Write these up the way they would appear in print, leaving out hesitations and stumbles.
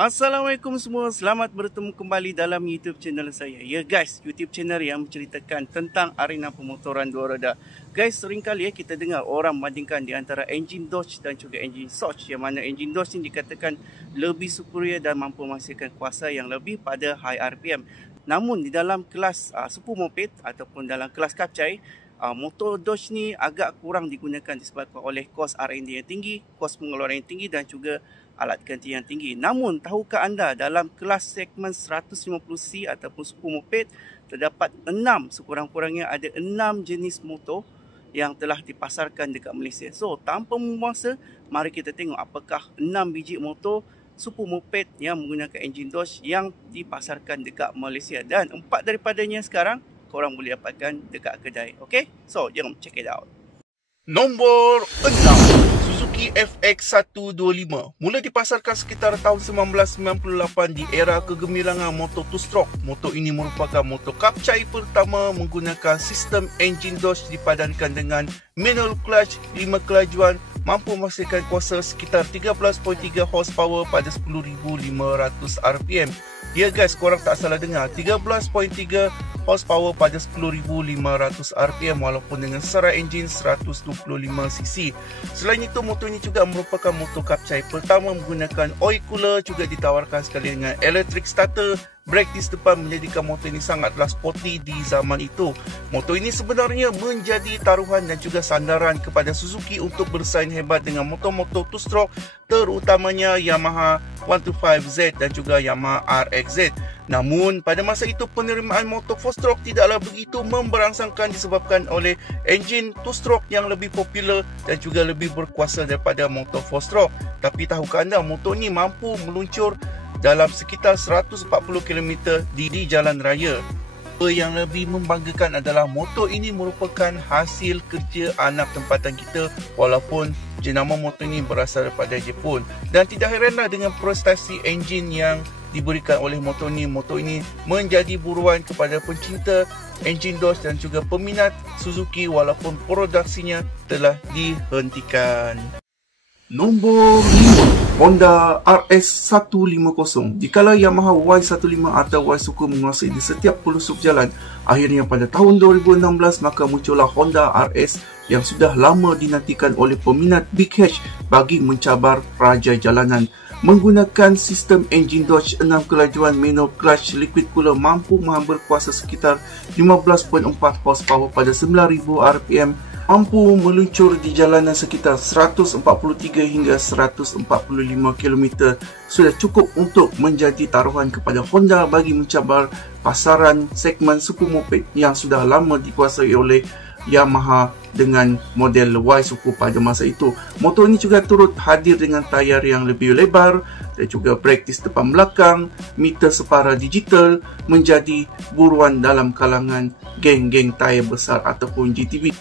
Assalamualaikum semua, selamat bertemu kembali dalam YouTube channel saya. Ya guys, YouTube channel yang menceritakan tentang arena pemotoran dua roda. Guys, seringkali kita dengar orang membandingkan di antara enjin Dodge dan juga enjin Soch, yang mana enjin Dodge ini dikatakan lebih superior dan mampu menghasilkan kuasa yang lebih pada high RPM. Namun di dalam kelas super moped ataupun dalam kelas kapcai, motor Dodge ni agak kurang digunakan disebabkan oleh kos R&D yang tinggi, kos pengeluaran yang tinggi dan juga alat ganti yang tinggi. Namun, tahukah anda dalam kelas segmen 150C ataupun super moped terdapat 6, sekurang-kurangnya ada 6 jenis motor yang telah dipasarkan dekat Malaysia. So, tanpa membuang masa, mari kita tengok apakah 6 biji motor super moped yang menggunakan enjin Dodge yang dipasarkan dekat Malaysia. Dan 4 daripadanya sekarang korang boleh dapatkan dekat kedai. Okay? So, jom check it out. Nombor 6, Suzuki FX125. Mula dipasarkan sekitar tahun 1998 di era kegemilangan motor two-stroke. Motor ini merupakan motor kapcai pertama menggunakan sistem enjin Dodge dipadankan dengan manual clutch 5 kelajuan, mampu menghasilkan kuasa sekitar 13.3 horsepower pada 10,500 RPM. Ya guys, korang tak salah dengar, 13.3 horsepower pada 10,500 RPM walaupun dengan serai enjin 125cc. Selain itu, motor ini juga merupakan motor kapcai pertama menggunakan oil cooler, juga ditawarkan sekali dengan electric starter. Brake disc depan menjadikan motor ini sangatlah sporty di zaman itu. Motor ini sebenarnya menjadi taruhan dan juga sandaran kepada Suzuki untuk bersaing hebat dengan motor-motor two-stroke, terutamanya Yamaha 125Z dan juga Yamaha RXZ. Namun, pada masa itu penerimaan motor 4-stroke tidaklah begitu memberangsangkan disebabkan oleh enjin 2-stroke yang lebih popular dan juga lebih berkuasa daripada motor 4-stroke. Tapi tahukah anda, motor ini mampu meluncur dalam sekitar 140 km di jalan raya. Yang lebih membanggakan adalah motor ini merupakan hasil kerja anak tempatan kita, walaupun jenama motor ini berasal daripada Jepun. Dan tidak heranlah dengan prestasi enjin yang diberikan oleh motor ini. Motor ini menjadi buruan kepada pencinta enjin Dodge dan juga peminat Suzuki walaupun produksinya telah dihentikan. Nombor 5, Honda RS150. Dikala Yamaha Y15 atau Y suka menguasai di setiap pelosok jalan, akhirnya pada tahun 2016 maka muncullah Honda RS yang sudah lama dinantikan oleh peminat Big Hatch bagi mencabar raja jalanan. Menggunakan sistem enjin Dodge 6 kelajuan manual clutch liquid cooler, mampu menghambur kuasa sekitar 15.4 horsepower pada 9,000 RPM, mampu meluncur di jalanan sekitar 143 hingga 145 km. Sudah cukup untuk menjadi taruhan kepada Honda bagi mencabar pasaran segmen super moped yang sudah lama dikuasai oleh Yamaha dengan model Y suku pada masa itu. Motor ini juga turut hadir dengan tayar yang lebih lebar dan juga brake disc depan belakang, meter separa digital, menjadi buruan dalam kalangan geng-geng tayar besar ataupun GTB.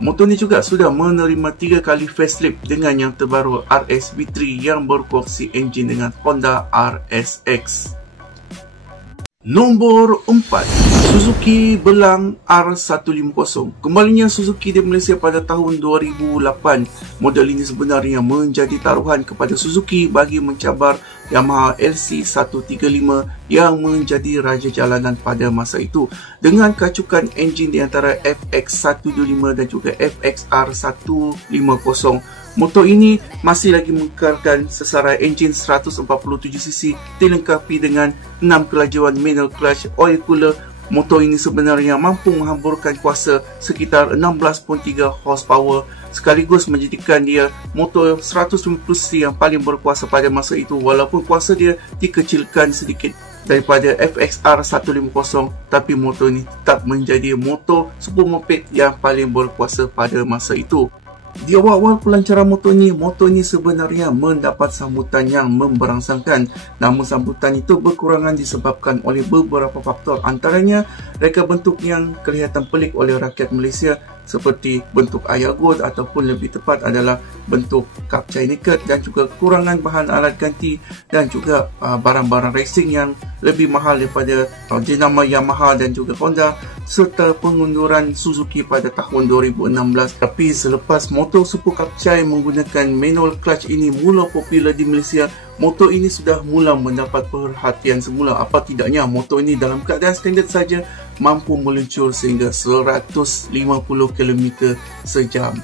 Motor ini juga sudah menerima 3 kali facelift dengan yang terbaru RS V3 yang berkongsi enjin dengan Honda RSX. Nombor 4, Suzuki Belang R150. Kembalinya Suzuki di Malaysia pada tahun 2008. Model ini sebenarnya menjadi taruhan kepada Suzuki bagi mencabar Yamaha LC135 yang menjadi raja jalanan pada masa itu. Dengan kacukan enjin di antara FX125 dan juga FXR150. Motor ini masih lagi mengekalkan sesarai enjin 147cc dilengkapi dengan 6 kelajuan manual clutch oil cooler. Motor ini sebenarnya mampu menghamburkan kuasa sekitar 16.3 horsepower, sekaligus menjadikan dia motor 150cc yang paling berkuasa pada masa itu, walaupun kuasa dia dikecilkan sedikit daripada FXR 150, tapi motor ini tetap menjadi motor super moped yang paling berkuasa pada masa itu. Di awal-awal pelancaran motor ini sebenarnya mendapat sambutan yang memberangsangkan. Namun sambutan itu berkurangan disebabkan oleh beberapa faktor. Antaranya, reka bentuk yang kelihatan pelik oleh rakyat Malaysia, seperti bentuk Ayago ataupun lebih tepat adalah bentuk kapcai naked, dan juga kekurangan bahan alat ganti dan juga barang-barang racing yang lebih mahal daripada jenama Yamaha dan juga Honda, serta pengunduran Suzuki pada tahun 2016. Tapi selepas motor super kapcai menggunakan manual clutch ini mula popular di Malaysia, motor ini sudah mula mendapat perhatian semula. Apa tidaknya motor ini dalam keadaan standard saja mampu meluncur sehingga 150 km sejam.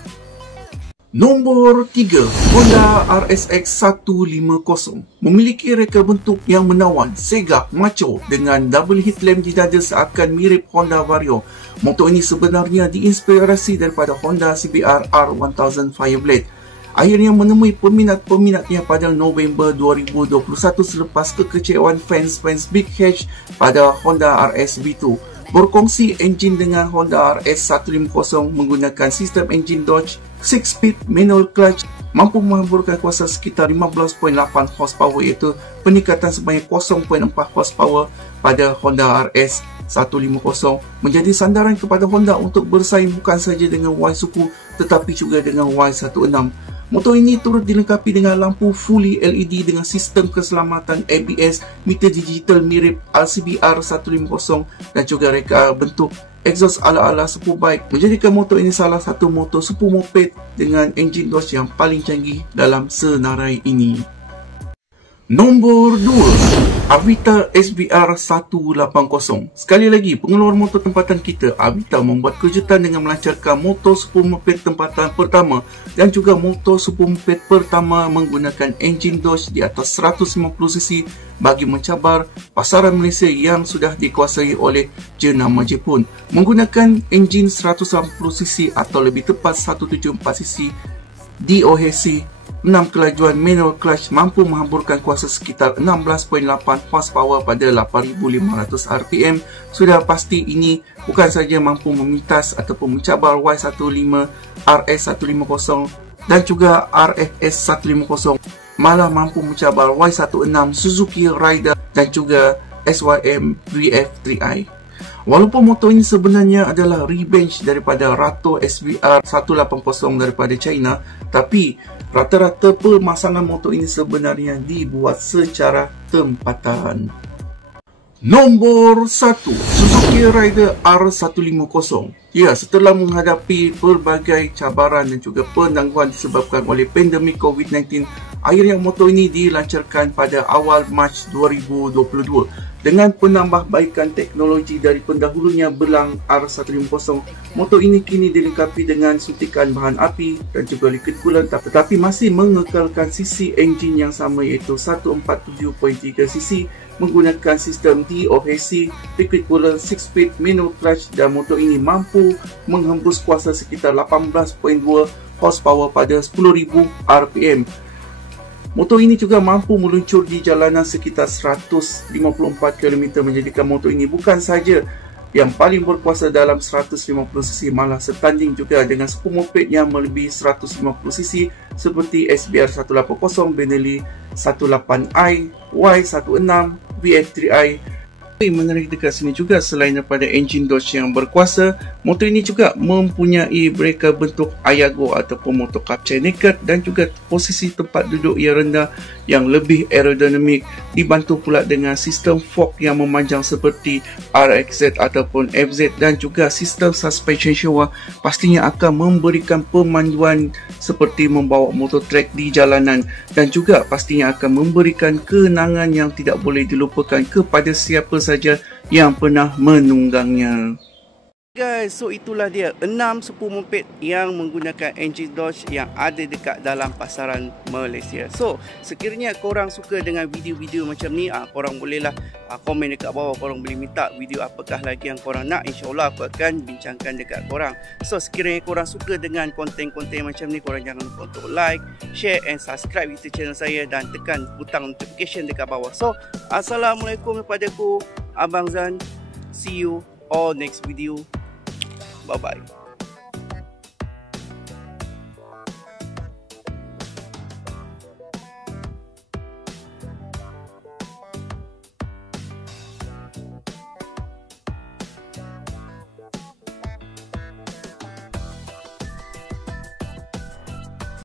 Nombor 3, Honda RSX 150 memiliki reka bentuk yang menawan, segak, macho dengan double headlamp di dada seakan mirip Honda Vario. Motor ini sebenarnya diinspirasi daripada Honda CBR R1000 Fireblade. Akhirnya menemui peminat-peminatnya pada November 2021 selepas kekecewaan fans Big Hatch pada Honda RS V2. Berkongsi enjin dengan Honda RS 150 menggunakan sistem enjin Dodge 6-speed manual clutch, mampu menghamburkan kuasa sekitar 15.8 horsepower, iaitu peningkatan sebanyak 0.4 horsepower pada Honda RS 150, menjadi sandaran kepada Honda untuk bersaing bukan saja dengan Y-Suku tetapi juga dengan Y16. Motor ini turut dilengkapi dengan lampu fully LED dengan sistem keselamatan ABS, meter digital mirip RCBR 150 dan juga reka bentuk exhaust ala-ala Superbike, menjadikan motor ini salah satu motor super moped dengan enjin Dodge yang paling canggih dalam senarai ini. Nombor 2, Avita SBR 180. Sekali lagi, pengeluar motor tempatan kita, Avita membuat kejutan dengan melancarkan motor super moped tempatan pertama dan juga motor super moped pertama menggunakan enjin Dodge di atas 150cc bagi mencabar pasaran Malaysia yang sudah dikuasai oleh jenama Jepun. Menggunakan enjin 180cc atau lebih tepat 174cc DOHC 6 kelajuan manual clutch, mampu menghamburkan kuasa sekitar 16.8 horsepower pada 8,500 rpm. Sudah pasti ini bukan saja mampu memintas ataupun mencabar Y15, RS150 dan juga RFS 150, malah mampu mencabar Y16, Suzuki Raider dan juga SYM VF3i. Walaupun motor ini sebenarnya adalah revenge daripada Rato SBR 180 daripada China, tapi rata-rata pemasangan motor ini sebenarnya dibuat secara tempatan. Nombor 1, Suzuki Raider R150. Ya, setelah menghadapi pelbagai cabaran dan juga penangguhan disebabkan oleh pandemik COVID-19, akhirnya motor ini dilancarkan pada awal Mac 2022. Dengan penambahbaikan teknologi dari pendahulunya belang R150, motor ini kini dilengkapi dengan suntikan bahan api dan juga liquid coolant, tetapi masih mengekalkan sisi enjin yang sama, iaitu 147.3cc menggunakan sistem DOHC, liquid coolant, 6-speed manual clutch, dan motor ini mampu menghembus kuasa sekitar 18.2 horsepower pada 10,000 rpm. Motor ini juga mampu meluncur di jalanan sekitar 154 km, menjadikan motor ini bukan saja yang paling berkuasa dalam 150cc, malah setanding juga dengan super moped yang melebihi 150cc seperti SBR 180, Benelli 18i, Y16, VF3i. Menarik dekat sini juga, selain daripada enjin Dodge yang berkuasa, motor ini juga mempunyai breaker bentuk Ayago ataupun motor kapcai naked dan juga posisi tempat duduk yang rendah yang lebih aerodinamik, dibantu pula dengan sistem fork yang memanjang seperti RXZ ataupun FZ, dan juga sistem suspension shower pastinya akan memberikan pemanduan seperti membawa motor track di jalanan, dan juga pastinya akan memberikan kenangan yang tidak boleh dilupakan kepada siapa saja yang pernah menunggangnya. Guys, so itulah dia 6 super moped yang menggunakan enjin Dodge yang ada dekat dalam pasaran Malaysia. So, sekiranya korang suka dengan video-video macam ni, korang bolehlah komen dekat bawah. Korang boleh minta video apakah lagi yang korang nak. InsyaAllah aku akan bincangkan dekat korang. So, sekiranya korang suka dengan konten-konten macam ni, korang jangan lupa untuk like, share and subscribe YouTube channel saya dan tekan butang notification dekat bawah. So, Assalamualaikum daripada aku, Abang Zan. See you all next video. Bye-bye.